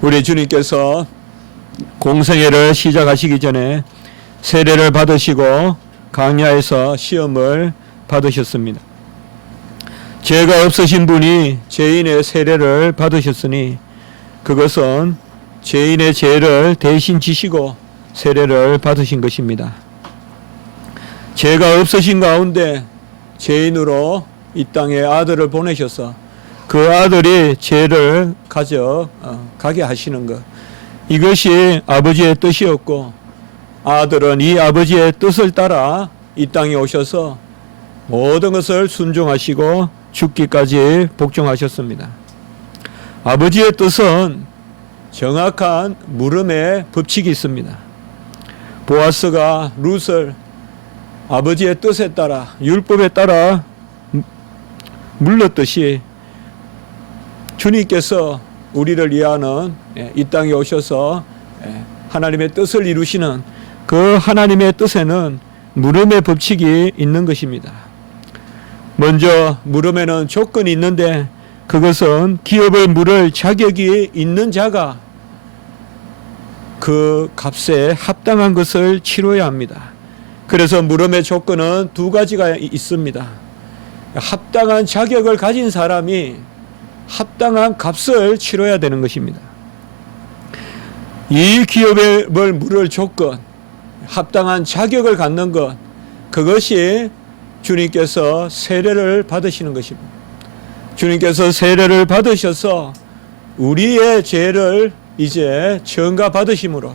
우리 주님께서 공생애를 시작하시기 전에 세례를 받으시고 광야에서 시험을 받으셨습니다. 죄가 없으신 분이 죄인의 세례를 받으셨으니 그것은 죄인의 죄를 대신 지시고 세례를 받으신 것입니다. 죄가 없으신 가운데 죄인으로 이 땅에 아들을 보내셔서 그 아들이 죄를 가져가게 하시는 것, 이것이 아버지의 뜻이었고, 아들은 이 아버지의 뜻을 따라 이 땅에 오셔서 모든 것을 순종하시고 죽기까지 복종하셨습니다. 아버지의 뜻은 정확한 물음의 법칙이 있습니다. 보아스가 룻을 아버지의 뜻에 따라, 율법에 따라 물렀듯이 주님께서 우리를 위하는 이 땅에 오셔서 하나님의 뜻을 이루시는 그 하나님의 뜻에는 물음의 법칙이 있는 것입니다. 먼저 물음에는 조건이 있는데 그것은 기업을 물을 자격이 있는 자가 그 값에 합당한 것을 치러야 합니다. 그래서 물음의 조건은 두 가지가 있습니다. 합당한 자격을 가진 사람이 합당한 값을 치러야 되는 것입니다. 이 기업을 물을 조건, 합당한 자격을 갖는 것, 그것이 주님께서 세례를 받으시는 것입니다. 주님께서 세례를 받으셔서 우리의 죄를 이제 전가 받으심으로,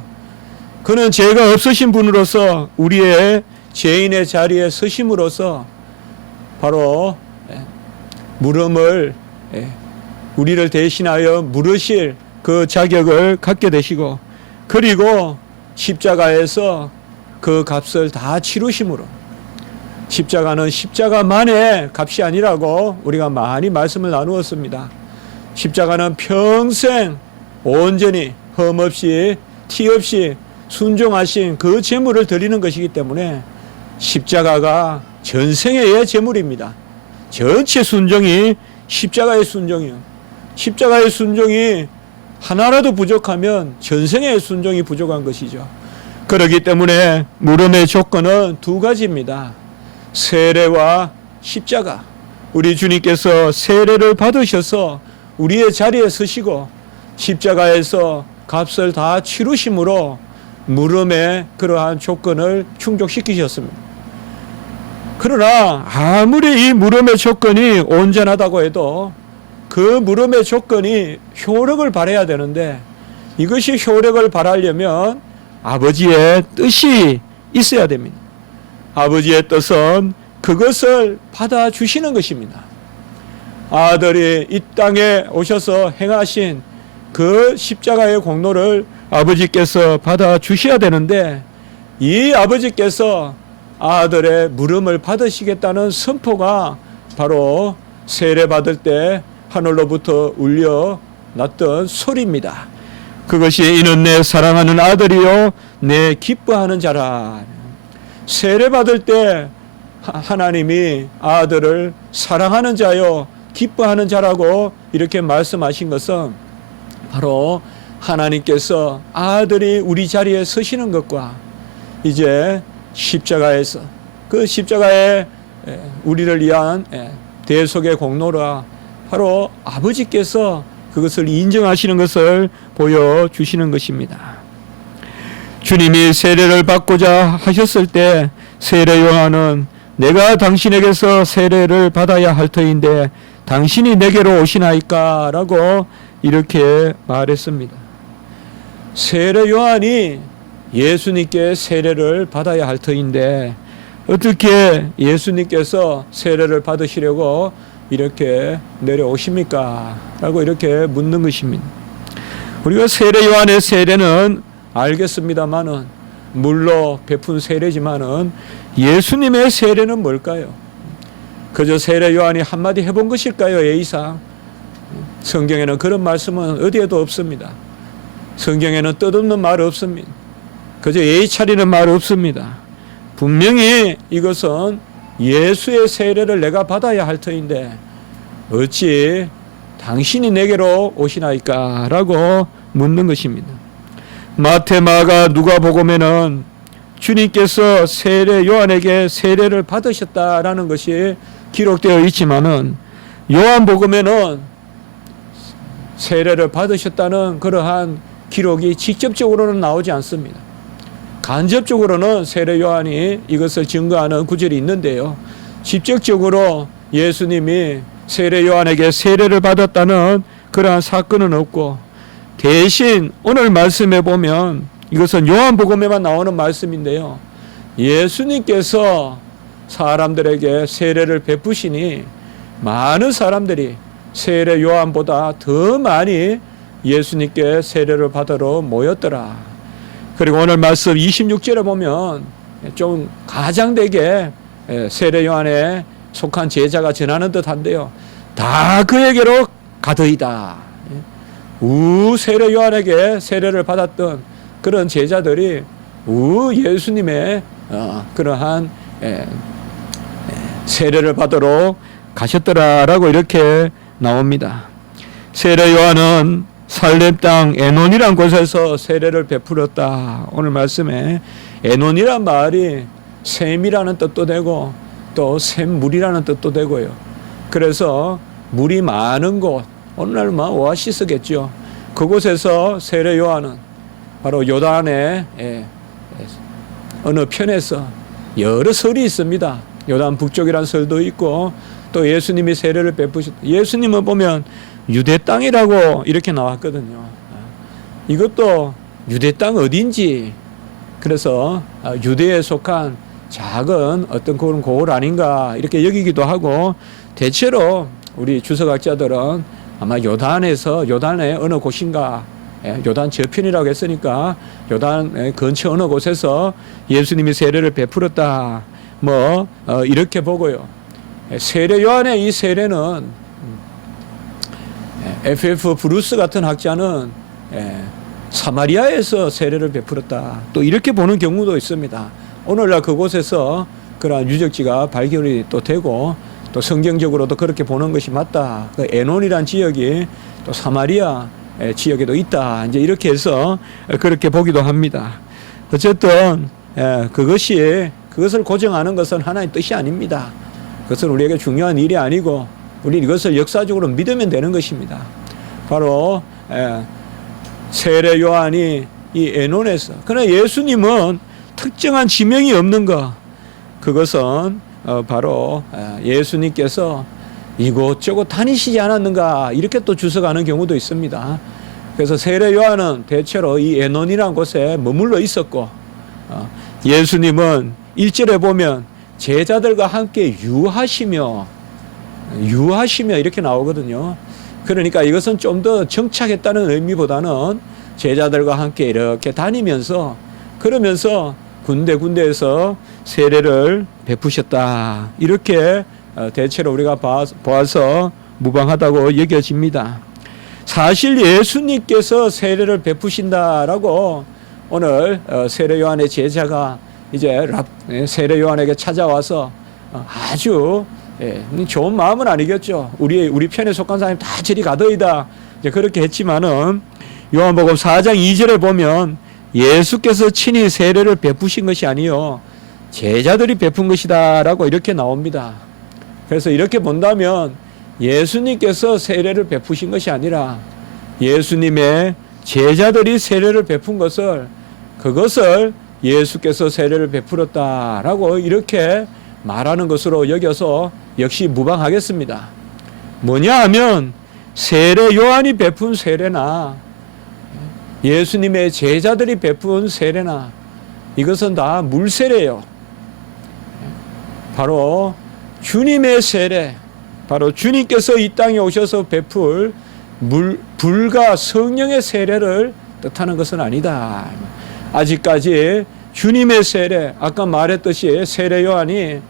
그는 죄가 없으신 분으로서 우리의 죄인의 자리에 서심으로써 바로 물음을, 우리를 대신하여 물으실 그 자격을 갖게 되시고, 그리고 십자가에서 그 값을 다 치르심으로, 십자가는 십자가만의 값이 아니라고 우리가 많이 말씀을 나누었습니다. 십자가는 평생 온전히 흠없이 티 없이 순종하신 그 제물을 드리는 것이기 때문에 십자가가 전생애의 제물입니다. 전체 순종이 십자가의 순종이요. 십자가의 순종이 하나라도 부족하면 전생의 순종이 부족한 것이죠. 그렇기 때문에 물음의 조건은 두 가지입니다. 세례와 십자가. 우리 주님께서 세례를 받으셔서 우리의 자리에 서시고 십자가에서 값을 다 치르심으로 물음의 그러한 조건을 충족시키셨습니다. 그러나 아무리 이 물음의 조건이 온전하다고 해도 그 물음의 조건이 효력을 발해야 되는데, 이것이 효력을 발하려면 아버지의 뜻이 있어야 됩니다. 아버지의 뜻은 그것을 받아주시는 것입니다. 아들이 이 땅에 오셔서 행하신 그 십자가의 공로를 아버지께서 받아주셔야 되는데, 이 아버지께서 아들의 물음을 받으시겠다는 선포가 바로 세례 받을 때 하늘로부터 울려 났던 소리입니다. 그것이 이는 내 사랑하는 아들이요 내 기뻐하는 자라. 세례 받을 때 하나님이 아들을 사랑하는 자요 기뻐하는 자라고 이렇게 말씀하신 것은 바로 하나님께서 아들이 우리 자리에 서시는 것과 이제 십자가에서 그 십자가에 우리를 위한 대속의 공로라 바로 아버지께서 그것을 인정하시는 것을 보여주시는 것입니다. 주님이 세례를 받고자 하셨을 때 세례 요한은 내가 당신에게서 세례를 받아야 할 터인데 당신이 내게로 오시나이까? 라고 이렇게 말했습니다. 세례 요한이 예수님께 세례를 받아야 할 터인데 어떻게 예수님께서 세례를 받으시려고 이렇게 내려오십니까? 라고 이렇게 묻는 것입니다. 우리가 세례 요한의 세례는 알겠습니다만은 물로 베푼 세례지만은 예수님의 세례는 뭘까요? 그저 세례 요한이 한마디 해본 것일까요? 예의상 성경에는 그런 말씀은 어디에도 없습니다. 성경에는 뜻없는 말 없습니다. 그저 예의 차리는 말 없습니다. 분명히 이것은 예수의 세례를 내가 받아야 할 터인데 어찌 당신이 내게로 오시나이까? 라고 묻는 것입니다. 마태, 마가, 누가복음에는 주님께서 세례 요한에게 세례를 받으셨다라는 것이 기록되어 있지만은 요한복음에는 세례를 받으셨다는 그러한 기록이 직접적으로는 나오지 않습니다. 간접적으로는 세례 요한이 이것을 증거하는 구절이 있는데요. 직접적으로 예수님이 세례 요한에게 세례를 받았다는 그러한 사건은 없고, 대신 오늘 말씀에 보면 이것은 요한복음에만 나오는 말씀인데요. 예수님께서 사람들에게 세례를 베푸시니 많은 사람들이 세례 요한보다 더 많이 예수님께 세례를 받으러 모였더라. 그리고 오늘 말씀 26절에 보면 좀 가장되게 세례 요한에 속한 제자가 전하는 듯한데요. 다 그에게로 가더이다. 세례 요한에게 세례를 받았던 그런 제자들이 예수님의 그러한 세례를 받으러 가셨더라라고 이렇게 나옵니다. 세례 요한은 살렘 땅 에논이란 곳에서 세례를 베풀었다. 오늘 말씀에 에논이란 말이 샘이라는 뜻도 되고 또 샘물이라는 뜻도 되고요. 그래서 물이 많은 곳, 오늘날 오아시스겠죠. 그곳에서 세례 요한은 바로 요단의 어느 편에서 여러 설이 있습니다. 요단 북쪽이라는 설도 있고 또 예수님이 세례를 베푸셨다. 예수님은 보면 유대 땅이라고 이렇게 나왔거든요. 이것도 유대 땅 어딘지, 그래서 유대에 속한 작은 어떤 그런 고을 아닌가 이렇게 여기기도 하고, 대체로 우리 주석학자들은 아마 요단의 어느 곳인가, 요단 저편이라고 했으니까 요단 근처 어느 곳에서 예수님이 세례를 베풀었다 이렇게 보고요. 세례 요한의 이 세례는 F.F. 브루스 같은 학자는 사마리아에서 세례를 베풀었다, 또 이렇게 보는 경우도 있습니다. 오늘날 그곳에서 그러한 유적지가 발견이 또 되고 또 성경적으로도 그렇게 보는 것이 맞다. 그 에논이란 지역이 또 사마리아 지역에도 있다. 이제 이렇게 해서 그렇게 보기도 합니다. 어쨌든 그것을 고정하는 것은 하나의 뜻이 아닙니다. 그것은 우리에게 중요한 일이 아니고 우리 이것을 역사적으로 믿으면 되는 것입니다. 바로 세례 요한이 이 에논에서, 그러나 예수님은 특정한 지명이 없는 것, 그것은 바로 예수님께서 이곳저곳 다니시지 않았는가 이렇게 또 주석하는 경우도 있습니다. 그래서 세례 요한은 대체로 이 에논이라는 곳에 머물러 있었고, 예수님은 1절에 보면 제자들과 함께 유하시며 이렇게 나오거든요. 그러니까 이것은 좀 더 정착했다는 의미보다는 제자들과 함께 이렇게 다니면서, 그러면서 군데군데에서 세례를 베푸셨다, 이렇게 대체로 우리가 보아서 무방하다고 여겨집니다. 사실 예수님께서 세례를 베푸신다라고 오늘 세례 요한의 제자가 이제 세례 요한에게 찾아와서 아주 좋은 마음은 아니겠죠. 우리 편에 속한 사람이 다 저리 가더이다, 이제 그렇게 했지만은 요한복음 4장 2절에 보면 예수께서 친히 세례를 베푸신 것이 아니요 제자들이 베푼 것이다라고 이렇게 나옵니다. 그래서 이렇게 본다면 예수님께서 세례를 베푸신 것이 아니라 예수님의 제자들이 세례를 베푼 그것을 예수께서 세례를 베풀었다라고 이렇게 말하는 것으로 여겨서 역시 무방하겠습니다. 뭐냐 하면 세례 요한이 베푼 세례나 예수님의 제자들이 베푼 세례나 이것은 다 물세례예요. 바로 주님의 세례, 바로 주님께서 이 땅에 오셔서 베풀 불과 성령의 세례를 뜻하는 것은 아니다. 아직까지 주님의 세례, 아까 말했듯이 세례 요한이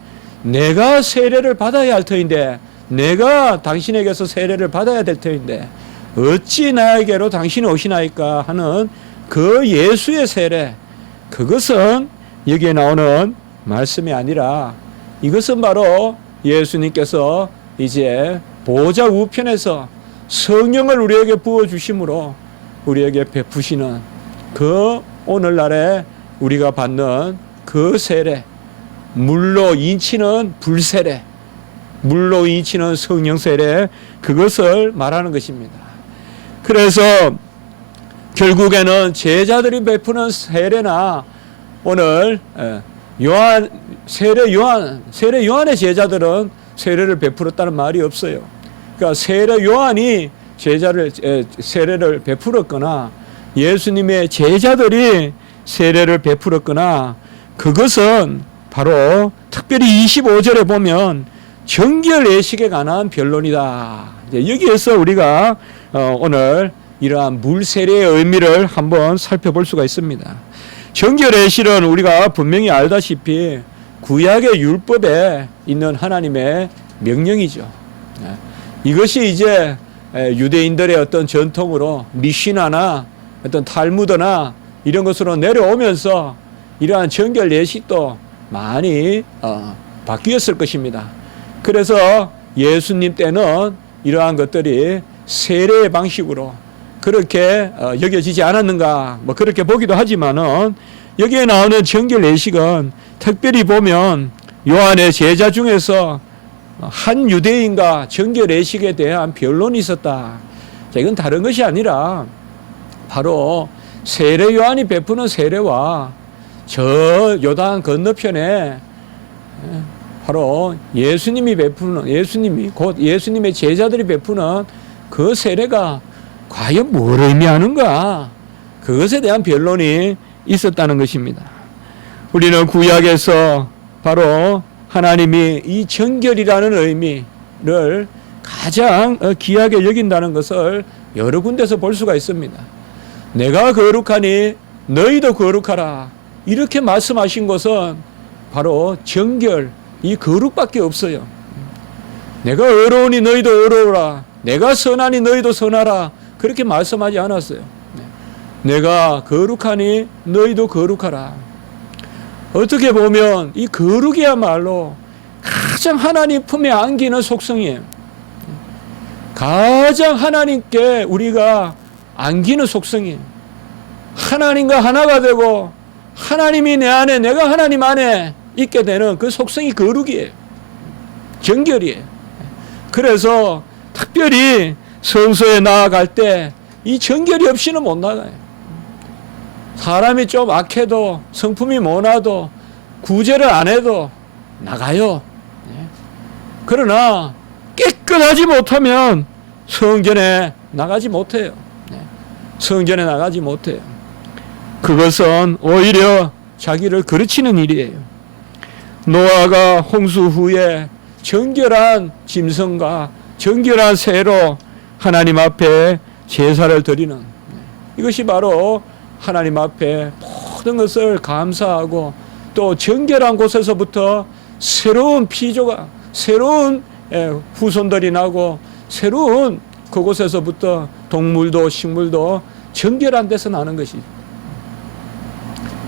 내가 세례를 받아야 할 터인데, 내가 당신에게서 세례를 받아야 될 터인데 어찌 나에게로 당신이 오시나이까 하는 그 예수의 세례, 그것은 여기에 나오는 말씀이 아니라 이것은 바로 예수님께서 이제 보좌 우편에서 성령을 우리에게 부어주심으로 우리에게 베푸시는 그 오늘날에 우리가 받는 그 세례, 물로 인치는 불세례, 물로 인치는 성령 세례, 그것을 말하는 것입니다. 그래서 결국에는 제자들이 베푸는 세례나 오늘 세례 요한의 제자들은 세례를 베풀었다는 말이 없어요. 그러니까 세례 요한이 세례를 베풀었거나 예수님의 제자들이 세례를 베풀었거나 그것은 바로 특별히 25절에 보면 정결 예식에 관한 변론이다. 여기에서 우리가 오늘 이러한 물 세례의 의미를 한번 살펴볼 수가 있습니다. 정결 예식은 우리가 분명히 알다시피 구약의 율법에 있는 하나님의 명령이죠. 이것이 이제 유대인들의 어떤 전통으로 미시나나 어떤 탈무드나 이런 것으로 내려오면서 이러한 정결 예식도 많이 바뀌었을 것입니다. 그래서 예수님 때는 이러한 것들이 세례의 방식으로 그렇게 여겨지지 않았는가 뭐 그렇게 보기도 하지만은 여기에 나오는 정결 예식은 특별히 보면 요한의 제자 중에서 한 유대인과 정결 예식에 대한 변론이 있었다. 자, 이건 다른 것이 아니라 바로 세례 요한이 베푸는 세례와 저 요단 건너편에 바로 예수님이 곧 예수님의 제자들이 베푸는 그 세례가 과연 뭘 의미하는가? 그것에 대한 변론이 있었다는 것입니다. 우리는 구약에서 바로 하나님이 이 정결이라는 의미를 가장 귀하게 여긴다는 것을 여러 군데서 볼 수가 있습니다. 내가 거룩하니 너희도 거룩하라. 이렇게 말씀하신 것은 바로 정결, 이 거룩밖에 없어요. 내가 의로우니 너희도 의로우라. 내가 선하니 너희도 선하라. 그렇게 말씀하지 않았어요. 내가 거룩하니 너희도 거룩하라. 어떻게 보면 이 거룩이야말로 가장 하나님 품에 안기는 속성이에요. 가장 하나님께 우리가 안기는 속성이에요. 하나님과 하나가 되고 하나님이 내 안에 내가 하나님 안에 있게 되는 그 속성이 거룩이에요. 정결이에요. 그래서 특별히 성소에 나아갈 때 이 정결이 없이는 못 나가요. 사람이 좀 악해도 성품이 모나도 구제를 안 해도 나가요. 그러나 깨끗하지 못하면 성전에 나가지 못해요. 성전에 나가지 못해요. 그것은 오히려 자기를 거르치는 일이에요. 노아가 홍수 후에 정결한 짐승과 정결한 새로 하나님 앞에 제사를 드리는, 이것이 바로 하나님 앞에 모든 것을 감사하고 또 정결한 곳에서부터 새로운 피조가, 새로운 후손들이 나고 새로운 그곳에서부터 동물도 식물도 정결한 데서 나는 것이,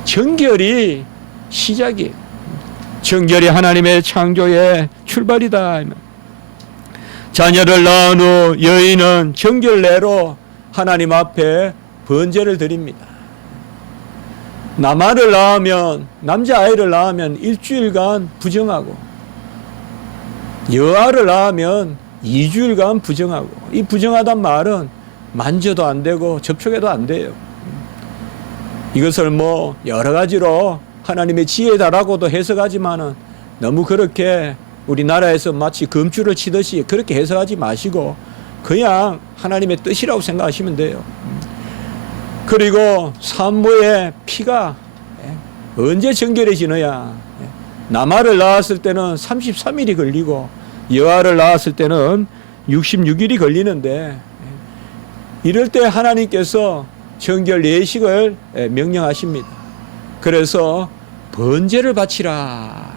정결이 시작이에요. 정결이 하나님의 창조의 출발이다. 자녀를 낳은 후 여인은 정결례로 하나님 앞에 번제를 드립니다. 남아를 낳으면, 남자아이를 낳으면 일주일간 부정하고, 여아를 낳으면 2주일간 부정하고, 이 부정하단 말은 만져도 안 되고 접촉해도 안 돼요. 이것을 뭐 여러 가지로 하나님의 지혜다라고도 해석하지만은 너무 그렇게 우리나라에서 마치 금줄을 치듯이 그렇게 해석하지 마시고 그냥 하나님의 뜻이라고 생각하시면 돼요. 그리고 산모의 피가 언제 정결해지느냐. 남아를 낳았을 때는 33일이 걸리고 여아를 낳았을 때는 66일이 걸리는데, 이럴 때 하나님께서 정결 예식을 명령하십니다. 그래서 번제를 바치라.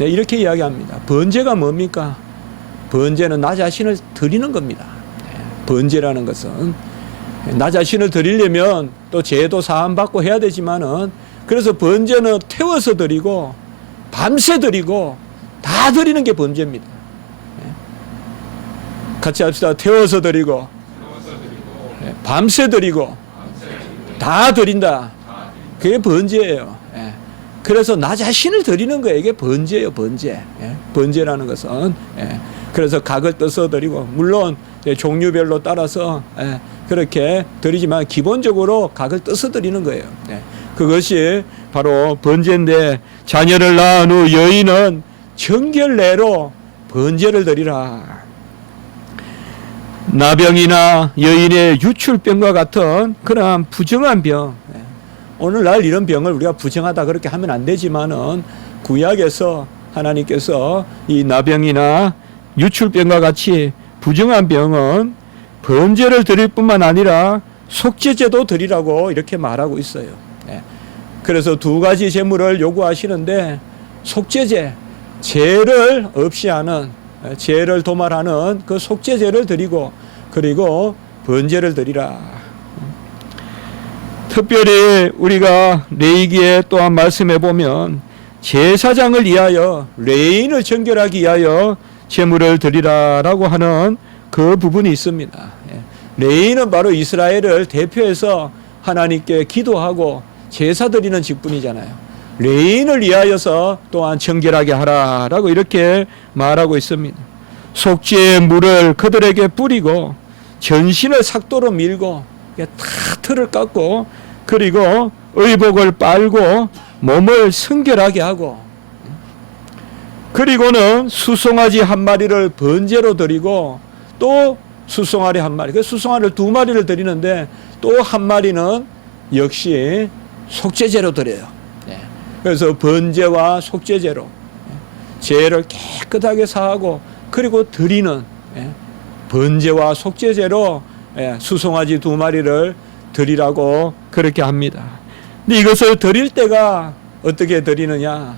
이렇게 이야기합니다. 번제가 뭡니까? 번제는 나 자신을 드리는 겁니다. 번제라는 것은 나 자신을 드리려면 또 죄도 사함 받고 해야 되지만은, 그래서 번제는 태워서 드리고 밤새 드리고 다 드리는 게 번제입니다. 같이 합시다. 태워서 드리고 밤새 드리고 다 드린다. 그게 번제예요. 그래서 나 자신을 드리는 거예요. 이게 번제예요, 번제. 번제라는 것은. 그래서 각을 떠서 드리고, 물론 종류별로 따라서 그렇게 드리지만 기본적으로 각을 떠서 드리는 거예요. 그것이 바로 번제인데, 자녀를 낳은 후 여인은 정결례로 번제를 드리라. 나병이나 여인의 유출병과 같은 그러한 부정한 병, 오늘날 이런 병을 우리가 부정하다 그렇게 하면 안 되지만은 구약에서 하나님께서 이 나병이나 유출병과 같이 부정한 병은 번제를 드릴 뿐만 아니라 속죄제도 드리라고 이렇게 말하고 있어요. 그래서 두 가지 제물을 요구하시는데, 속죄제, 죄를 없이 하는, 죄를 도말하는 그 속죄제를 드리고, 그리고 번제를 드리라. 특별히 우리가 레위기에 또한 말씀해 보면 제사장을 위하여, 레인을 정결하기 위하여 제물을 드리라라고 하는 그 부분이 있습니다. 레인은 바로 이스라엘을 대표해서 하나님께 기도하고 제사 드리는 직분이잖아요. 레인을 위하여서 또한 정결하게 하라라고 이렇게 말하고 있습니다. 속죄의 물을 그들에게 뿌리고 전신을 삭도로 밀고 다 틀을 깎고, 그리고 의복을 빨고 몸을 성결하게 하고, 그리고는 수송아지 한 마리를 번제로 드리고, 또 수송아리 한 마리, 그 수송아리를 두 마리를 드리는데 또 한 마리는 역시 속죄제로 드려요. 그래서 번제와 속죄제로 죄를 깨끗하게 사하고, 그리고 드리는 번제와 속죄제로 수송아지 두 마리를 드리라고 그렇게 합니다. 근데 이것을 드릴 때가 어떻게 드리느냐?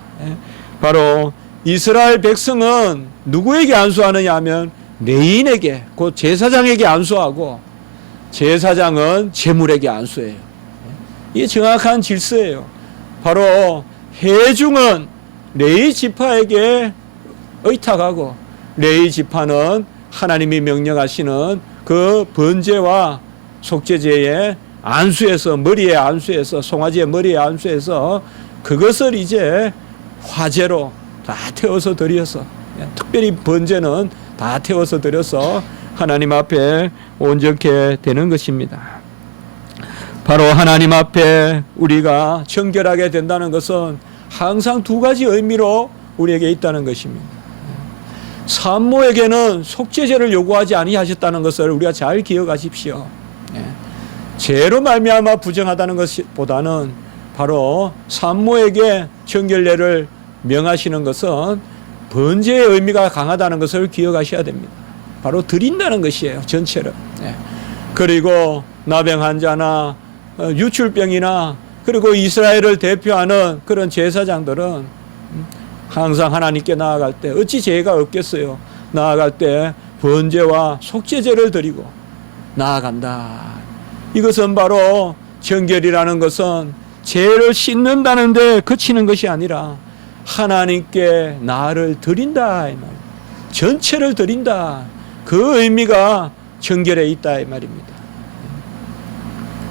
바로 이스라엘 백성은 누구에게 안수하느냐 하면 레인에게, 곧 제사장에게 안수하고, 제사장은 제물에게 안수해요. 이게 정확한 질서예요. 바로 회중은 레위 지파에게 의탁하고, 레위 지파는 하나님이 명령하시는 그 번제와 속죄제에 안수해서, 머리에 안수해서, 송아지의 머리에 안수해서 그것을 이제 화제로 다 태워서 드려서, 특별히 번제는 다 태워서 드려서 하나님 앞에 온전케 되는 것입니다. 바로 하나님 앞에 우리가 정결하게 된다는 것은 항상 두 가지 의미로 우리에게 있다는 것입니다. 산모에게는 속죄제를 요구하지 아니하셨다는 것을 우리가 잘 기억하십시오. 죄로 말미암아 부정하다는 것보다는 바로 산모에게 정결례를 명하시는 것은 번제의 의미가 강하다는 것을 기억하셔야 됩니다. 바로 드린다는 것이에요, 전체를. 그리고 나병 환자나 유출병이나, 그리고 이스라엘을 대표하는 그런 제사장들은 항상 하나님께 나아갈 때 어찌 죄가 없겠어요. 나아갈 때 번제와 속죄제를 드리고 나아간다. 이것은 바로 정결이라는 것은 죄를 씻는다는 데 그치는 것이 아니라 하나님께 나를 드린다, 이 말. 전체를 드린다. 그 의미가 정결에 있다, 이 말입니다.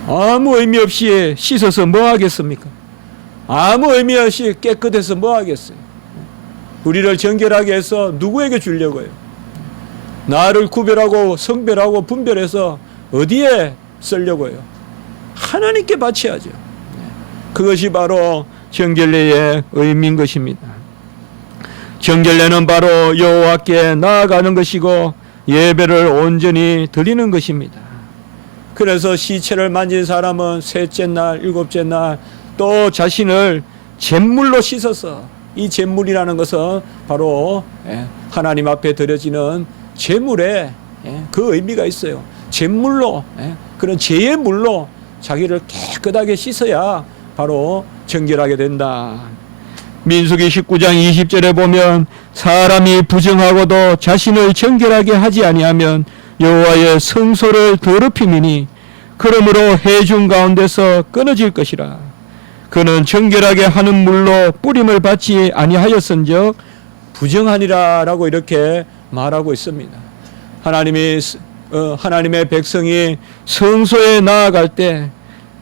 아무 의미 없이 씻어서 뭐 하겠습니까? 아무 의미 없이 깨끗해서 뭐 하겠어요? 우리를 정결하게 해서 누구에게 주려고요? 나를 구별하고 성별하고 분별해서 어디에 쓰려고요? 하나님께 바쳐야죠. 그것이 바로 정결례의 의미인 것입니다. 정결례는 바로 여호와께 나아가는 것이고 예배를 온전히 드리는 것입니다. 그래서 시체를 만진 사람은 셋째 날, 일곱째 날 또 자신을 제물로 씻어서, 이 제물이라는 것은 바로 하나님 앞에 드려지는 제물에 그 의미가 있어요. 제물로, 그런 죄의 물로 자기를 깨끗하게 씻어야 바로 정결하게 된다. 민수기 19장 20절에 보면 사람이 부정하고도 자신을 정결하게 하지 아니하면 여호와의 성소를 더럽히니 그러므로 회중 가운데서 끊어질 것이라. 그는 정결하게 하는 물로 뿌림을 받지 아니하였은즉 부정하니라라고 이렇게 말하고 있습니다. 하나님이 하나님의 백성이 성소에 나아갈 때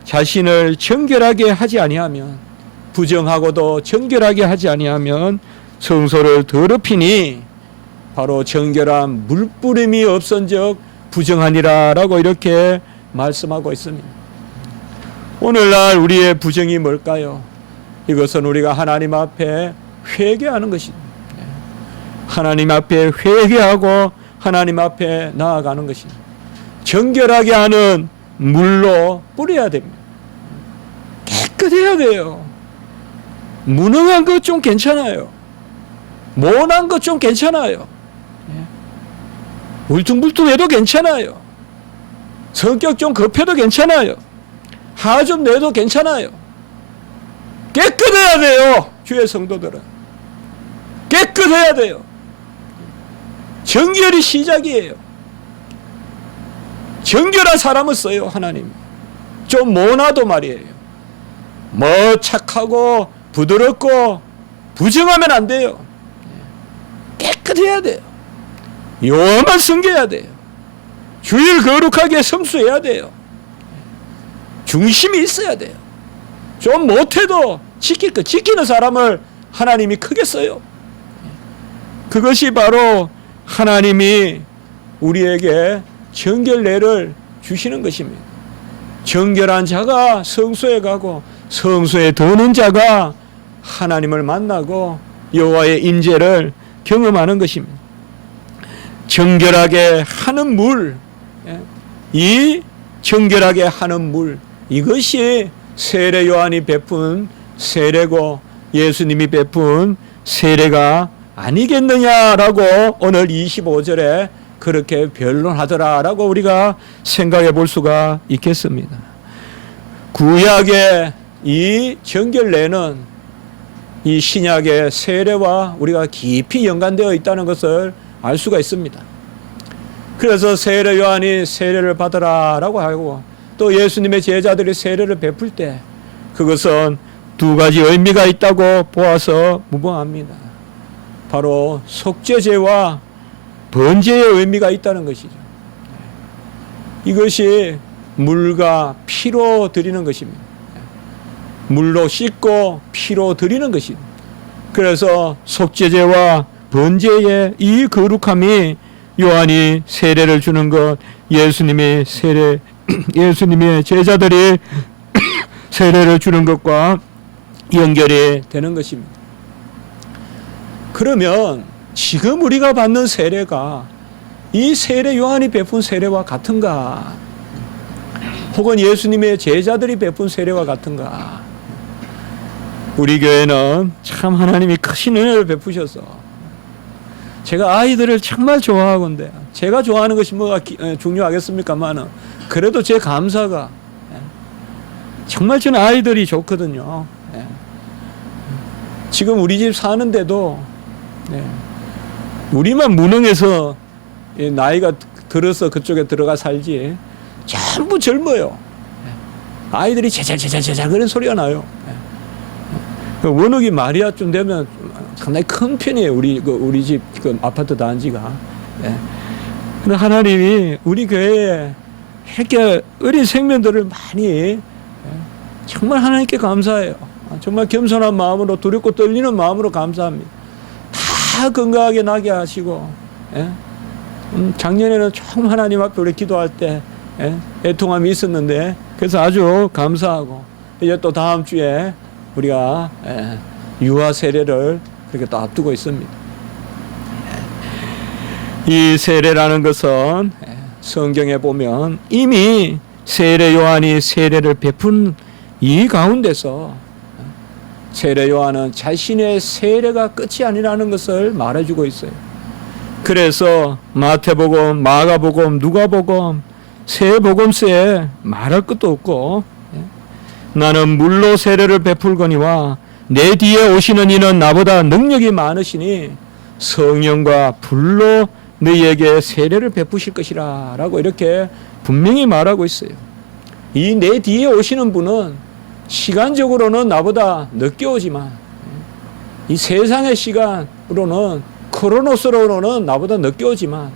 자신을 정결하게 하지 아니하면, 부정하고도 정결하게 하지 아니하면 성소를 더럽히니 바로 정결한 물뿌림이 없은즉 부정하니라라고 이렇게 말씀하고 있습니다. 오늘날 우리의 부정이 뭘까요? 이것은 우리가 하나님 앞에 회개하는 것입니다. 하나님 앞에 회개하고 하나님 앞에 나아가는 것입니다. 정결하게 하는 물로 뿌려야 됩니다. 깨끗해야 돼요. 무능한 것 좀 괜찮아요. 모난 것 좀 괜찮아요. 울퉁불퉁해도 괜찮아요. 성격 좀 급해도 괜찮아요. 화 좀 내도 괜찮아요. 깨끗해야 돼요. 주의 성도들은 깨끗해야 돼요. 정결이 시작이에요. 정결한 사람을 써요, 하나님. 좀 모나도 말이에요. 뭐 착하고 부드럽고 부정하면 안 돼요. 깨끗해야 돼요. 요만 섬겨야 돼요. 주일 거룩하게 성수해야 돼요. 중심이 있어야 돼요. 좀 못해도 지킬 것, 지키는 사람을 하나님이 크게 써요. 그것이 바로 하나님이 우리에게 정결례를 주시는 것입니다. 정결한 자가 성소에 가고 성소에 드는 자가 하나님을 만나고 여호와의 임재를 경험하는 것입니다. 정결하게 하는 물, 이 정결하게 하는 물, 이것이 세례 요한이 베푼 세례고 예수님이 베푼 세례가 아니겠느냐라고 오늘 25절에 그렇게 변론하더라라고 우리가 생각해 볼 수가 있겠습니다. 구약의 이 정결례는 이 신약의 세례와 우리가 깊이 연관되어 있다는 것을 알 수가 있습니다. 그래서 세례 요한이 세례를 받으라라고 하고 또 예수님의 제자들이 세례를 베풀 때 그것은 두 가지 의미가 있다고 보아서 무방합니다. 바로 속죄제와 번제의 의미가 있다는 것이죠. 이것이 물과 피로 드리는 것입니다. 물로 씻고 피로 드리는 것입니다. 그래서 속죄제와 번제의 이 거룩함이 요한이 세례를 주는 것, 예수님의 제자들이 세례를 주는 것과 연결이 되는 것입니다. 그러면 지금 우리가 받는 세례가 이 세례 요한이 베푼 세례와 같은가? 혹은 예수님의 제자들이 베푼 세례와 같은가? 우리 교회는 참 하나님이 크신 은혜를 베푸셔서 제가 아이들을 정말 좋아하건데 제가 좋아하는 것이 뭐가 중요하겠습니까만은 그래도 제 감사가 정말 저는 아이들이 좋거든요. 지금 우리 집 사는데도 우리만 무능해서 나이가 들어서 그쪽에 들어가 살지 전부 젊어요. 아이들이 제잘제잘 그런 소리가 나요. 원욱이 마리아쯤 되면 상당히 큰 편이에요. 우리 집 그 아파트 단지가. 그런데 하나님이 우리 교회에 이렇게 어린 생명들을 많이 정말 하나님께 감사해요. 정말 겸손한 마음으로 두렵고 떨리는 마음으로 감사합니다. 다 건강하게 나게 하시고 작년에는 조금 하나님 앞에 우리 기도할 때 애통함이 있었는데 그래서 아주 감사하고 이제 또 다음 주에 우리가 유아 세례를 그렇게 또 앞두고 있습니다. 이 세례라는 것은 성경에 보면 이미 세례 요한이 세례를 베푼 이 가운데서 세례 요한은 자신의 세례가 끝이 아니라는 것을 말해주고 있어요. 그래서 마태복음, 마가복음, 누가복음 세 복음서에 말할 것도 없고 나는 물로 세례를 베풀거니와 내 뒤에 오시는 이는 나보다 능력이 많으시니 성령과 불로 너희에게 세례를 베푸실 것이라 라고 이렇게 분명히 말하고 있어요. 이 내 뒤에 오시는 분은 시간적으로는 나보다 늦게 오지만 이 세상의 시간으로는 크로노스로는 나보다 늦게 오지만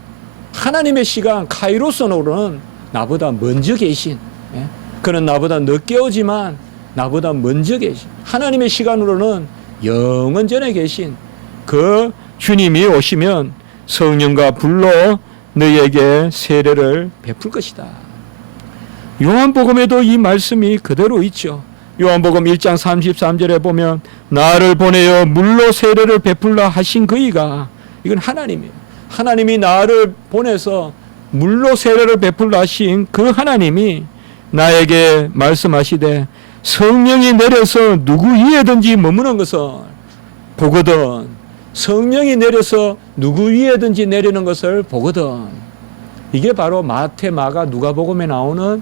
하나님의 시간 카이로스로는 나보다 먼저 계신, 그는 나보다 늦게 오지만 나보다 먼저 계신, 하나님의 시간으로는 영원 전에 계신 그 주님이 오시면 성령과 불로 너희에게 세례를 베풀 것이다. 요한복음에도 이 말씀이 그대로 있죠. 요한복음 1장 33절에 보면 나를 보내어 물로 세례를 베풀라 하신 그이가, 이건 하나님이에요. 하나님이 나를 보내서 물로 세례를 베풀라 하신 그 하나님이 나에게 말씀하시되 성령이 내려서 누구 위에든지 머무는 것을 보거든. 성령이 내려서 누구 위에든지 내리는 것을 보거든. 이게 바로 마태, 마가, 누가복음에 나오는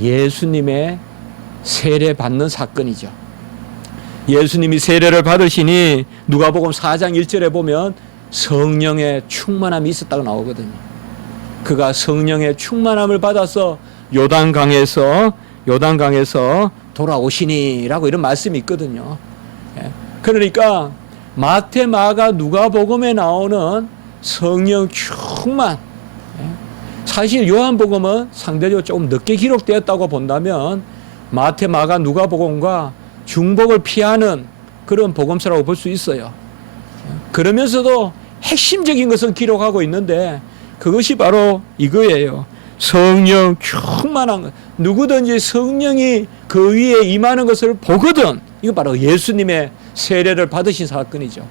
예수님의 세례 받는 사건이죠. 예수님이 세례를 받으시니 누가복음 4장 1절에 보면 성령의 충만함이 있었다고 나오거든요. 그가 성령의 충만함을 받아서 요단강에서 돌아오시니라고 이런 말씀이 있거든요. 그러니까 마태, 마가, 누가복음에 나오는 성령 충만, 사실 요한복음은 상대적으로 조금 늦게 기록되었다고 본다면 마태, 마가, 누가복음과 중복을 피하는 그런 복음서라고 볼 수 있어요. 그러면서도 핵심적인 것은 기록하고 있는데 그것이 바로 이거예요. 성령 충만한 것. 누구든지 성령이 그 위에 임하는 것을 보거든. 이거 바로 예수님의 세례를 받으신 사건이죠.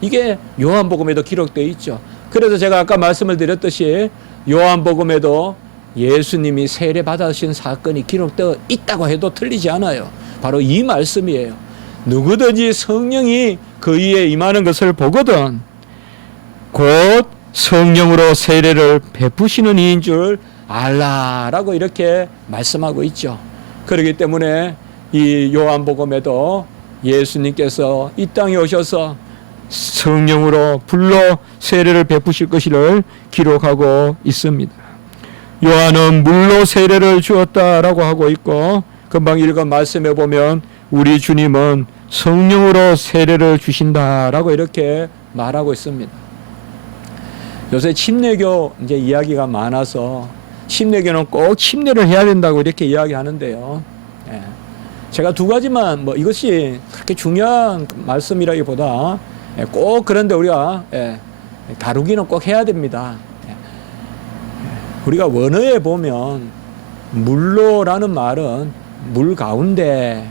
이게 요한복음에도 기록되어 있죠. 그래서 제가 아까 말씀을 드렸듯이 요한복음에도 예수님이 세례 받으신 사건이 기록되어 있다고 해도 틀리지 않아요. 바로 이 말씀이에요. 누구든지 성령이 그 위에 임하는 것을 보거든 곧 성령으로 세례를 베푸시는 이인 줄 알라라고 이렇게 말씀하고 있죠. 그렇기 때문에 이 요한복음에도 예수님께서 이 땅에 오셔서 성령으로 불로 세례를 베푸실 것을 기록하고 있습니다. 요한은 물로 세례를 주었다라고 하고 있고 금방 읽은 말씀에 보면 우리 주님은 성령으로 세례를 주신다라고 이렇게 말하고 있습니다. 요새 침례교 이제 이야기가 많아서 침례교는 꼭 침례를 해야 된다고 이렇게 이야기하는데요. 제가 두 가지만 이것이 그렇게 중요한 말씀이라기보다 꼭 그런데 우리가 다루기는 꼭 해야 됩니다. 우리가 원어에 보면 물로라는 말은 물 가운데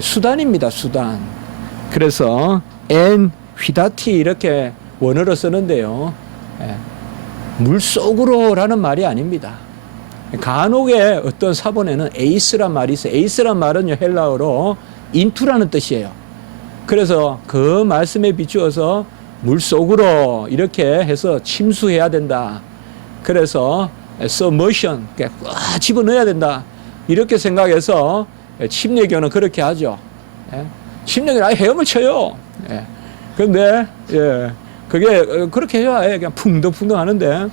수단입니다. 수단. 그래서 엔 휘다티 이렇게 원어로 쓰는데요. 물 속으로라는 말이 아닙니다. 간혹의 어떤 사본에는 에이스란 말이 있어요. 에이스란 말은요 헬라어로 인투라는 뜻이에요. 그래서 그 말씀에 비추어서 물 속으로 이렇게 해서 침수해야 된다. 그래서 submersion, 집어넣어야 된다. 이렇게 생각해서 침례교는 그렇게 하죠. 침례교는 아예 헤엄을 쳐요. 그런데 그게 그렇게 해야 그냥 풍덩풍덩 하는데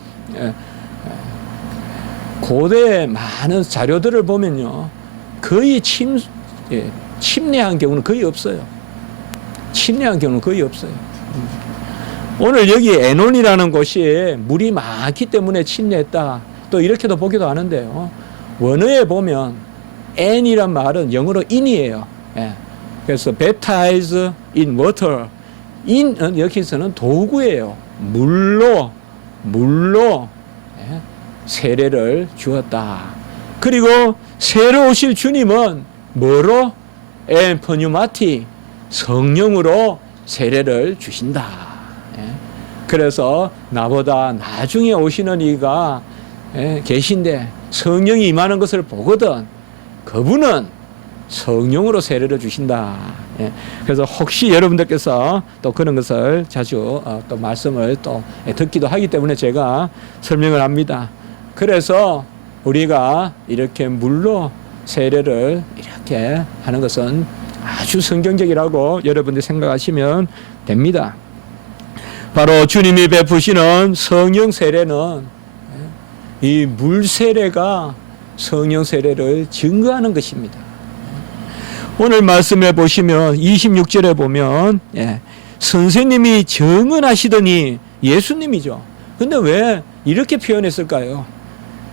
고대 많은 자료들을 보면요 거의 침례한 경우는 거의 없어요. 침례한 경우는 거의 없어요. 오늘 여기 에논이라는 곳이 물이 많기 때문에 침례했다. 또 이렇게도 보기도 하는데요. 원어에 보면 N이란 말은 영어로 in이에요. 그래서 baptize in water. in은 여기서는 도구예요. 물로 세례를 주었다. 그리고 새로 오실 주님은 뭐로? 엠퍼뉴마티 성령으로 세례를 주신다. 그래서 나보다 나중에 오시는 이가 계신데 성령이 임하는 것을 보거든 그분은 성령으로 세례를 주신다. 그래서 혹시 여러분들께서 또 그런 것을 자주 또 말씀을 또 듣기도 하기 때문에 제가 설명을 합니다. 그래서 우리가 이렇게 물로 세례를 이렇게 하는 것은 아주 성경적이라고 여러분들이 생각하시면 됩니다. 바로 주님이 베푸시는 성령 세례는 이 물 세례가 성령 세례를 증거하는 것입니다. 오늘 말씀에 보시면 26절에 보면 선생님이 정언하시더니 예수님이죠. 근데 왜 이렇게 표현했을까요?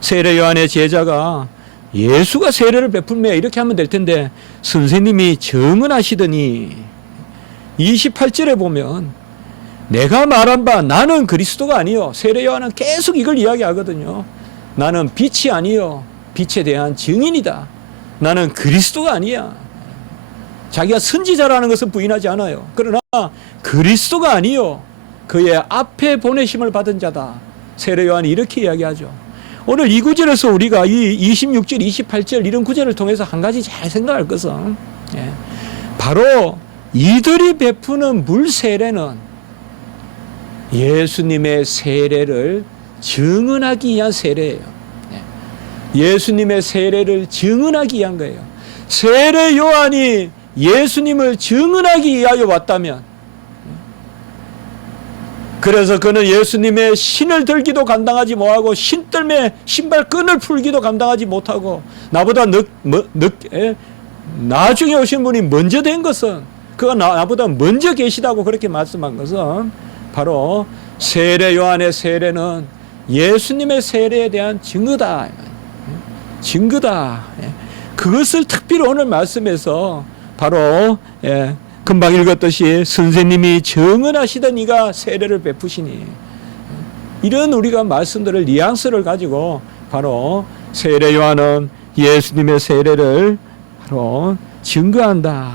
세례 요한의 제자가 예수가 세례를 베풀며 이렇게 하면 될 텐데 선생님이 정언하시더니 28절에 보면 내가 말한 바 나는 그리스도가 아니요. 세례 요한은 계속 이걸 이야기하거든요. 나는 빛이 아니요. 빛에 대한 증인이다. 나는 그리스도가 아니야. 자기가 선지자라는 것은 부인하지 않아요. 그러나 그리스도가 아니요. 그의 앞에 보내심을 받은 자다. 세례 요한이 이렇게 이야기하죠. 오늘 이 구절에서 우리가 이 26절, 28절 이런 구절을 통해서 한 가지 잘 생각할 것은 바로 이들이 베푸는 물 세례는 예수님의 세례를 증언하기 위한 세례예요. 예수님의 세례를 증언하기 위한 거예요. 세례 요한이 예수님을 증언하기 위하여 왔다면, 그래서 그는 예수님의 신을 들기도 감당하지 못하고 신떨매 신발끈을 풀기도 감당하지 못하고 나보다 나중에 오신 분이 먼저 된 것은, 그가 나보다 먼저 계시다고 그렇게 말씀한 것은 바로 세례 요한의 세례는 예수님의 세례에 대한 증거다. 증거다. 그것을 특별히 오늘 말씀에서 바로 금방 읽었듯이 선생님이 정언하시던 이가 세례를 베푸시니, 이런 우리가 말씀들을 뉘앙스를 가지고 바로 세례 요한은 예수님의 세례를 바로 증거한다.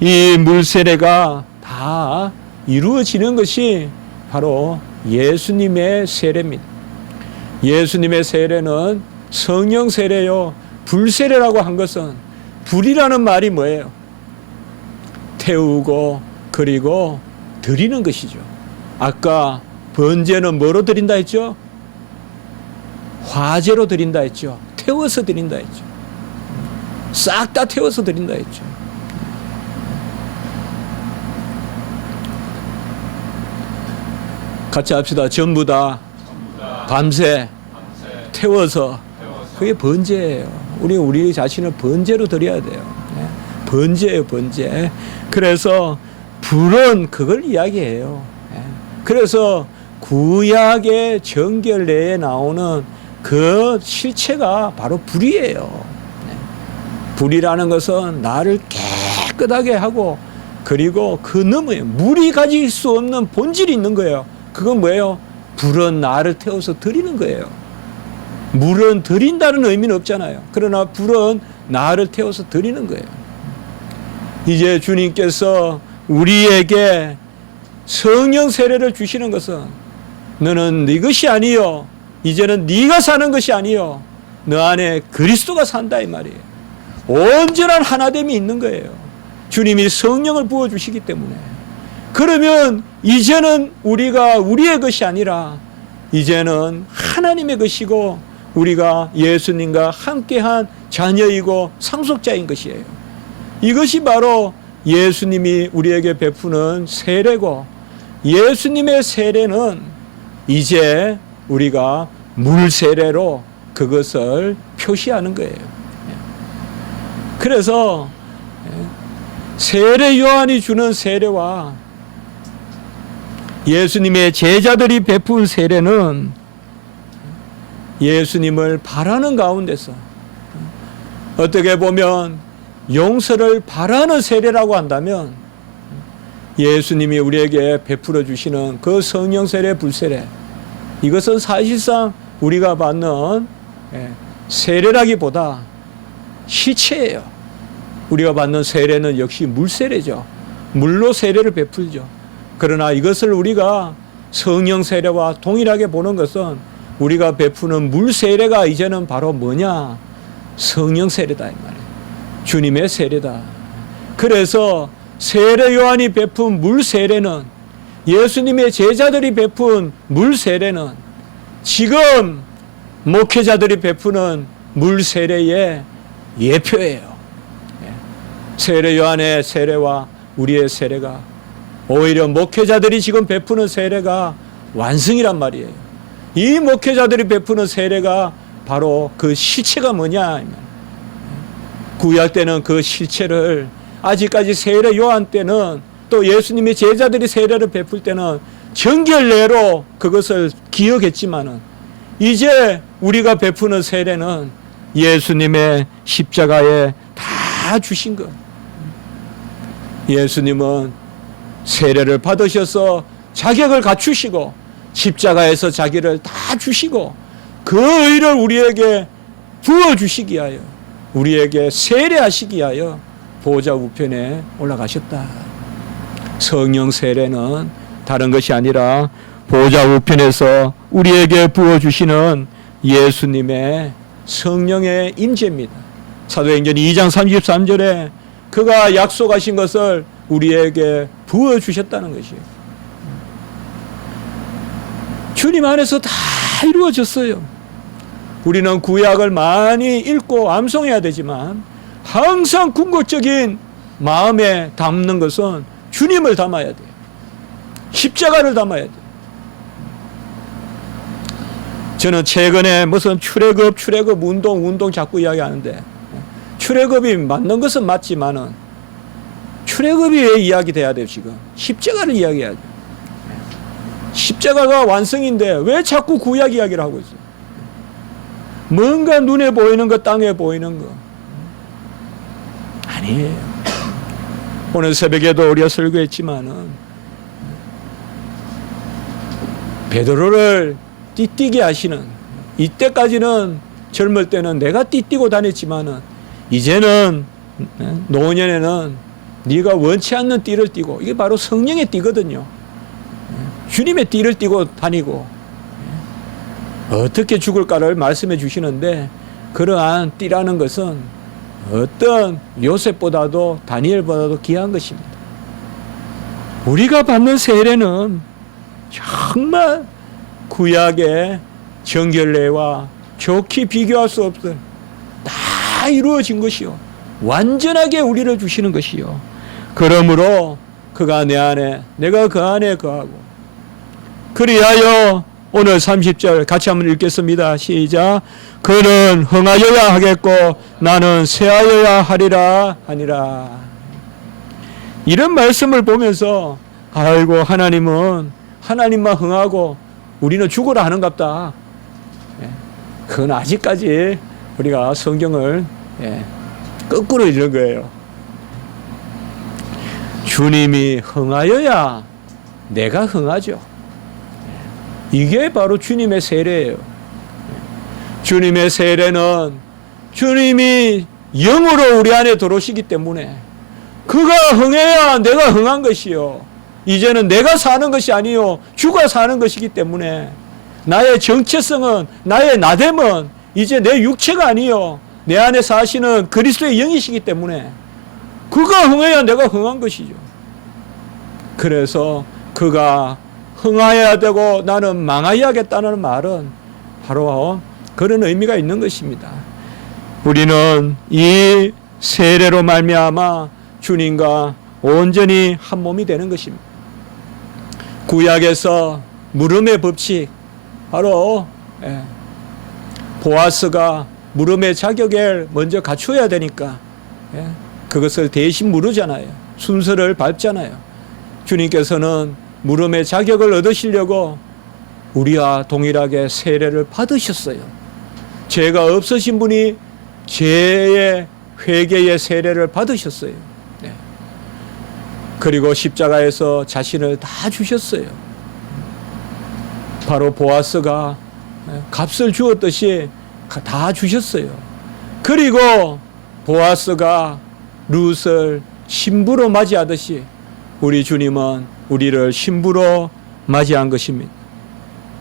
이 물세례가 다 이루어지는 것이 바로 예수님의 세례입니다. 예수님의 세례는 성령 세례요. 불세례라고 한 것은, 불이라는 말이 뭐예요? 태우고 그리고 드리는 것이죠. 아까 번제는 뭐로 드린다 했죠? 화제로 드린다 했죠. 태워서 드린다 했죠. 싹 다 태워서 드린다 했죠. 같이 합시다. 전부 다 밤새 태워서. 그게 번제예요. 우리 자신을 번제로 드려야 돼요. 번제예요, 번제. 그래서 불은 그걸 이야기해요. 그래서 구약의 정결 내에 나오는 그 실체가 바로 불이에요. 불이라는 것은 나를 깨끗하게 하고, 그리고 그 너머에 물이 가질 수 없는 본질이 있는 거예요. 그건 뭐예요? 불은 나를 태워서 드리는 거예요. 물은 드린다는 의미는 없잖아요. 그러나 불은 나를 태워서 드리는 거예요. 이제 주님께서 우리에게 성령 세례를 주시는 것은, 너는 네 것이 아니요, 이제는 네가 사는 것이 아니요, 너 안에 그리스도가 산다, 이 말이에요. 온전한 하나됨이 있는 거예요. 주님이 성령을 부어주시기 때문에. 그러면 이제는 우리가 우리의 것이 아니라 이제는 하나님의 것이고, 우리가 예수님과 함께한 자녀이고 상속자인 것이에요. 이것이 바로 예수님이 우리에게 베푸는 세례고, 예수님의 세례는 이제 우리가 물 세례로 그것을 표시하는 거예요. 그래서 세례 요한이 주는 세례와 예수님의 제자들이 베푼 세례는 예수님을 바라는 가운데서, 어떻게 보면 용서를 바라는 세례라고 한다면, 예수님이 우리에게 베풀어 주시는 그 성령 세례, 불세례, 이것은 사실상 우리가 받는 세례라기보다 시체예요. 우리가 받는 세례는 역시 물세례죠. 물로 세례를 베풀죠. 그러나 이것을 우리가 성령 세례와 동일하게 보는 것은, 우리가 베푸는 물 세례가 이제는 바로 뭐냐? 성령 세례다, 이 말이에요. 주님의 세례다. 그래서 세례 요한이 베푼 물 세례는, 예수님의 제자들이 베푼 물 세례는 지금 목회자들이 베푸는 물 세례의 예표예요. 세례 요한의 세례와 우리의 세례가, 오히려 목회자들이 지금 베푸는 세례가 완성이란 말이에요. 이 목회자들이 베푸는 세례가 바로 그 실체가 뭐냐? 구약 때는 그 실체를, 아직까지 세례 요한 때는, 또 예수님의 제자들이 세례를 베풀 때는 정결례로 그것을 기억했지만은 이제 우리가 베푸는 세례는 예수님의 십자가에 다 주신 것. 예수님은 세례를 받으셔서 자격을 갖추시고 십자가에서 자기를 다 주시고 그 의를 우리에게 부어주시기 위하여 우리에게 세례하시기 위하여 보좌 우편에 올라가셨다. 성령 세례는 다른 것이 아니라 보좌 우편에서 우리에게 부어주시는 예수님의 성령의 임재입니다. 사도행전 2장 33절에 그가 약속하신 것을 우리에게 부어주셨다는 것이에요. 주님 안에서 다 이루어졌어요. 우리는 구약을 많이 읽고 암송해야 되지만 항상 궁극적인 마음에 담는 것은 주님을 담아야 돼요. 십자가를 담아야 돼요. 저는 최근에 무슨 출애굽 운동 자꾸 이야기하는데 출애굽이 맞는 것은 맞지만은 출애굽이 왜 이야기돼야 돼요? 지금 십자가를 이야기해야 돼요. 십자가가 완성인데 왜 자꾸 구약 이야기를 하고 있어요? 뭔가 눈에 보이는 것, 땅에 보이는 것 아니에요. 오늘 새벽에도 우리가 설교했지만은 베드로를 띠뛰게 하시는, 이때까지는 젊을 때는 내가 띠뛰고 다녔지만은 이제는 노년에는 네가 원치 않는 띠를 띠고, 이게 바로 성령의 띠거든요. 주님의 띠를 띠고 다니고 어떻게 죽을까를 말씀해 주시는데, 그러한 띠라는 것은 어떤 요셉보다도 다니엘보다도 귀한 것입니다. 우리가 받는 세례는 정말 구약의 정결례와 좋게 비교할 수 없을 다 이루어진 것이요, 완전하게 우리를 주시는 것이요. 그러므로 그가 내 안에, 내가 그 안에 거하고, 그리하여 오늘 30절 같이 한번 읽겠습니다. 시작. 그는 흥하여야 하겠고 나는 쇠하여야 하리라 하니라. 이런 말씀을 보면서 아이고, 하나님은 하나님만 흥하고 우리는 죽으라 하는갑다. 그건 아직까지 우리가 성경을 거꾸로 읽는 거예요. 주님이 흥하여야 내가 흥하죠. 이게 바로 주님의 세례예요. 주님의 세례는 주님이 영으로 우리 안에 들어오시기 때문에 그가 흥해야 내가 흥한 것이요, 이제는 내가 사는 것이 아니요 주가 사는 것이기 때문에 나의 정체성은, 나의 나됨은 이제 내 육체가 아니요 내 안에 사시는 그리스도의 영이시기 때문에 그가 흥해야 내가 흥한 것이죠. 그래서 그가 흥하여야 되고 나는 망하여야겠다는 말은 바로 그런 의미가 있는 것입니다. 우리는 이 세례로 말미암아 주님과 온전히 한 몸이 되는 것입니다. 구약에서 물음의 법칙, 바로 보아스가 물음의 자격을 먼저 갖춰야 되니까 그것을 대신 물으잖아요. 순서를 밟잖아요. 주님께서는 물음의 자격을 얻으시려고 우리와 동일하게 세례를 받으셨어요. 죄가 없으신 분이 죄의 회개의 세례를 받으셨어요. 그리고 십자가에서 자신을 다 주셨어요. 바로 보아스가 값을 주었듯이 다 주셨어요. 그리고 보아스가 룻을 신부로 맞이하듯이 우리 주님은 우리를 신부로 맞이한 것입니다.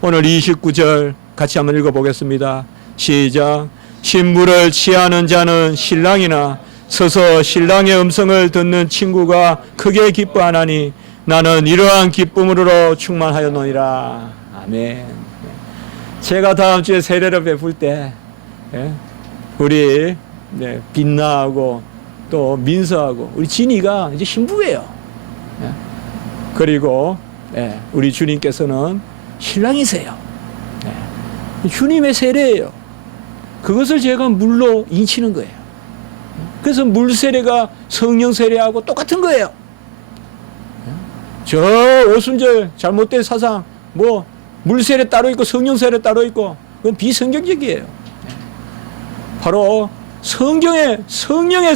오늘 29절 같이 한번 읽어보겠습니다. 시작. 신부를 취하는 자는 신랑이나 서서 신랑의 음성을 듣는 친구가 크게 기뻐하나니 나는 이러한 기쁨으로 충만하였노니라. 아멘. 제가 다음 주에 세례를 베풀 때 우리 빛나하고 또 민서하고 우리 진이가 이제 신부예요. 그리고 우리 주님께서는 신랑이세요. 주님의 세례예요. 그것을 제가 물로 인치는 거예요. 그래서 물 세례가 성령 세례하고 똑같은 거예요. 저 오순절 잘못된 사상, 뭐 물세례 따로 있고 성령세례 따로 있고, 그건 비성경적이에요. 바로 성령의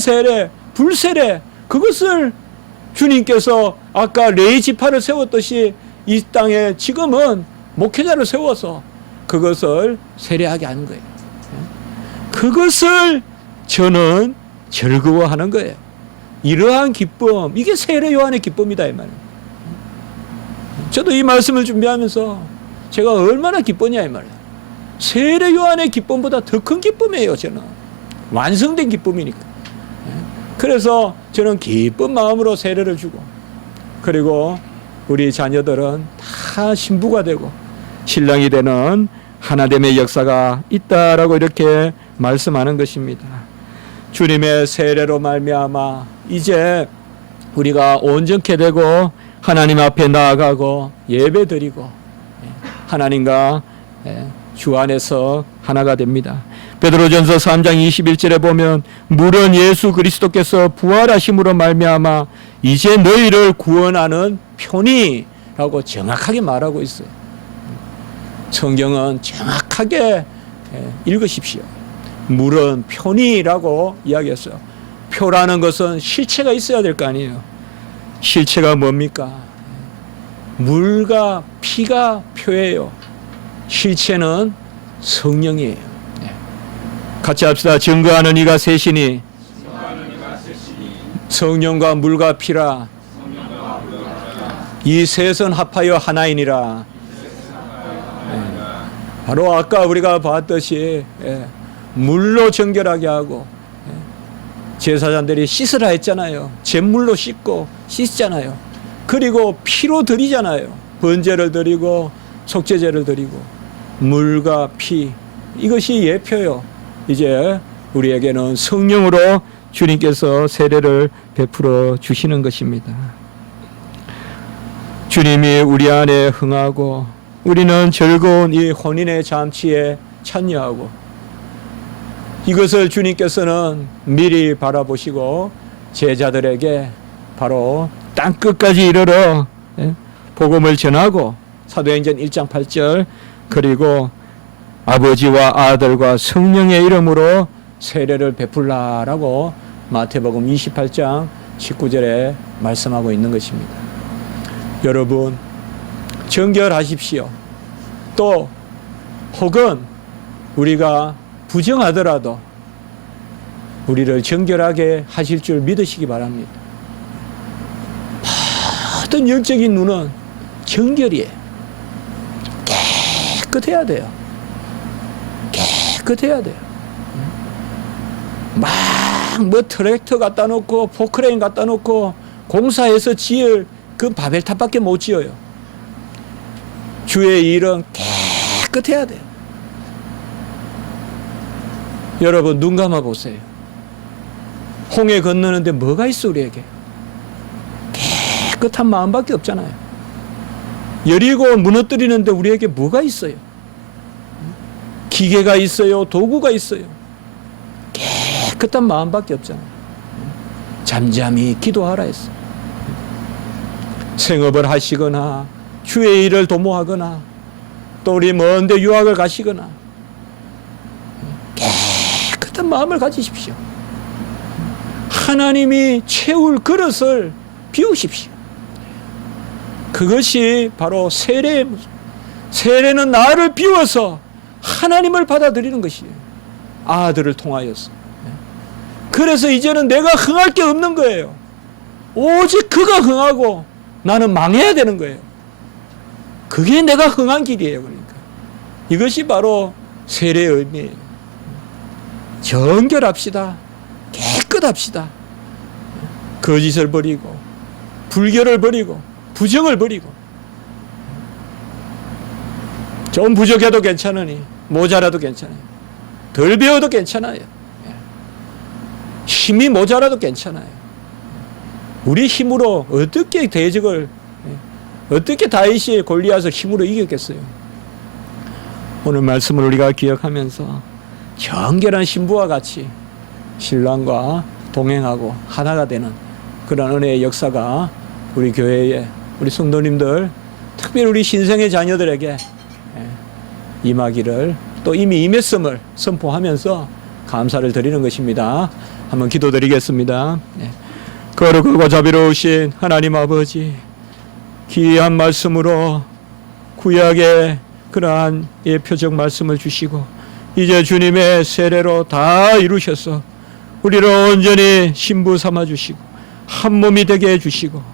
세례, 불세례, 그것을 주님께서 아까 레위 지파를 세웠듯이 이 땅에 지금은 목회자를 세워서 그것을 세례하게 하는 거예요. 그것을 저는 즐거워하는 거예요. 이러한 기쁨, 이게 세례 요한의 기쁨이다 이 말이에요. 저도 이 말씀을 준비하면서 제가 얼마나 기뻤냐 이 말이에요. 세례 요한의 기쁨보다 더 큰 기쁨이에요. 저는 완성된 기쁨이니까. 그래서 저는 기쁜 마음으로 세례를 주고, 그리고 우리 자녀들은 다 신부가 되고 신랑이 되는 하나됨의 역사가 있다라고 이렇게 말씀하는 것입니다. 주님의 세례로 말미암아 이제 우리가 온전케 되고 하나님 앞에 나아가고 예배드리고 하나님과 주 안에서 하나가 됩니다. 베드로전서 3장 21절에 보면 물은 예수 그리스도께서 부활하심으로 말미암아 이제 너희를 구원하는 편이라고 정확하게 말하고 있어요. 성경은 정확하게 읽으십시오. 물은 편이라고 이야기했어요. 표라는 것은 실체가 있어야 될 거 아니에요. 실체가 뭡니까? 물과 피가 표예요. 실체는 성령이에요. 같이 합시다. 증거하는 이가 셋이니 성령과 물과 피라. 이 셋은 합하여 하나이니라. 바로 아까 우리가 봤듯이 물로 정결하게 하고 제사장들이 씻으라 했잖아요. 잿물로 씻고 씻잖아요. 그리고 피로 드리잖아요. 번제를 드리고 속죄제를 드리고 물과 피, 이것이 예표요. 이제 우리에게는 성령으로 주님께서 세례를 베풀어 주시는 것입니다. 주님이 우리 안에 흥하고 우리는 즐거운 이 혼인의 잔치에 참여하고, 이것을 주님께서는 미리 바라보시고 제자들에게 바로 땅끝까지 이르러 복음을 전하고, 사도행전 1장 8절, 그리고 아버지와 아들과 성령의 이름으로 세례를 베풀라라고 마태복음 28장 19절에 말씀하고 있는 것입니다. 여러분, 정결하십시오. 또 혹은 우리가 부정하더라도 우리를 정결하게 하실 줄 믿으시기 바랍니다. 모든 영적인 눈은 정결이에요. 깨끗해야 돼요. 깨끗해야 돼요. 막 뭐 트랙터 갖다 놓고 포크레인 갖다 놓고 공사해서 지을 그 바벨탑밖에 못 지어요. 주의 일은 깨끗해야 돼요. 여러분, 눈 감아 보세요. 홍해 건너는데 뭐가 있어 우리에게? 깨끗한 마음밖에 없잖아요. 여리고 무너뜨리는데 우리에게 뭐가 있어요? 기계가 있어요? 도구가 있어요? 깨끗한 마음밖에 없잖아요. 잠잠히 기도하라 했어. 생업을 하시거나 주의 일을 도모하거나 또 우리 먼데 유학을 가시거나 깨끗한 마음을 가지십시오. 하나님이 채울 그릇을 비우십시오. 그것이 바로 세례의 모습. 세례는 나를 비워서 하나님을 받아들이는 것이에요. 아들을 통하여서. 그래서 이제는 내가 흥할 게 없는 거예요. 오직 그가 흥하고 나는 망해야 되는 거예요. 그게 내가 흥한 길이에요. 그러니까 이것이 바로 세례의 의미예요. 정결합시다. 깨끗합시다. 거짓을 버리고 불결을 버리고 부정을 버리고, 좀 부족해도 괜찮으니 모자라도 괜찮아요. 덜 배워도 괜찮아요. 힘이 모자라도 괜찮아요. 우리 힘으로 어떻게 대적을, 어떻게 다윗이 골리앗을 힘으로 이겼겠어요? 오늘 말씀을 우리가 기억하면서 정결한 신부와 같이 신랑과 동행하고 하나가 되는 그런 은혜의 역사가 우리 교회에 우리 성도님들, 특별히 우리 신생의 자녀들에게 임하기를, 또 이미 임했음을 선포하면서 감사를 드리는 것입니다. 한번 기도드리겠습니다. 거룩하고 자비로우신 하나님 아버지, 귀한 말씀으로 구약의 그러한 예표적 말씀을 주시고 이제 주님의 세례로 다 이루셔서 우리를 온전히 신부 삼아 주시고 한 몸이 되게 해 주시고,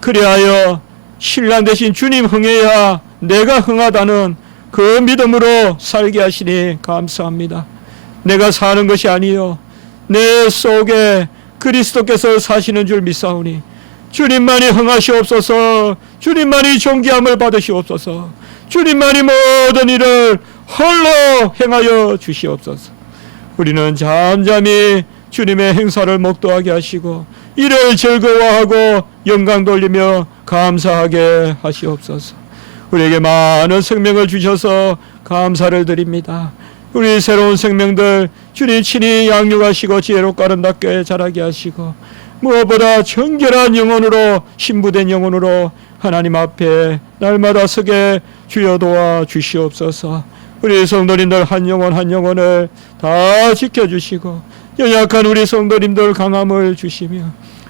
그리하여 신랑 되신 주님 흥해야 내가 흥하다는 그 믿음으로 살게 하시니 감사합니다. 내가 사는 것이 아니요 내 속에 그리스도께서 사시는 줄 믿사오니 주님만이 흥하시옵소서. 주님만이 존귀함을 받으시옵소서. 주님만이 모든 일을 홀로 행하여 주시옵소서. 우리는 잠잠히 주님의 행사를 목도하게 하시고 이를 즐거워하고 영광 돌리며 감사하게 하시옵소서. 우리에게 많은 생명을 주셔서 감사를 드립니다. 우리 새로운 생명들 주님 친히 양육하시고 지혜롭고 아름답게 자라게 하시고, 무엇보다 정결한 영혼으로 신부된 영혼으로 하나님 앞에 날마다 서게 주여 도와 주시옵소서. 우리 성도님들 한 영혼 한 영혼을 다 지켜주시고 연약한 우리 성도님들 강함을 주시며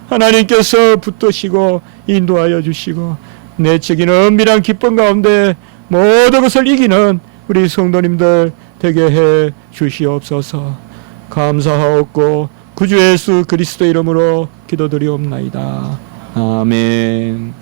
하나님께서 붙드시고 인도하여 주시고 내적인 은밀한 기쁨 가운데 모든 것을 이기는 우리 성도님들 되게 해 주시옵소서. 감사하옵고 구주 예수 그리스도 이름으로 기도드리옵나이다. 아멘.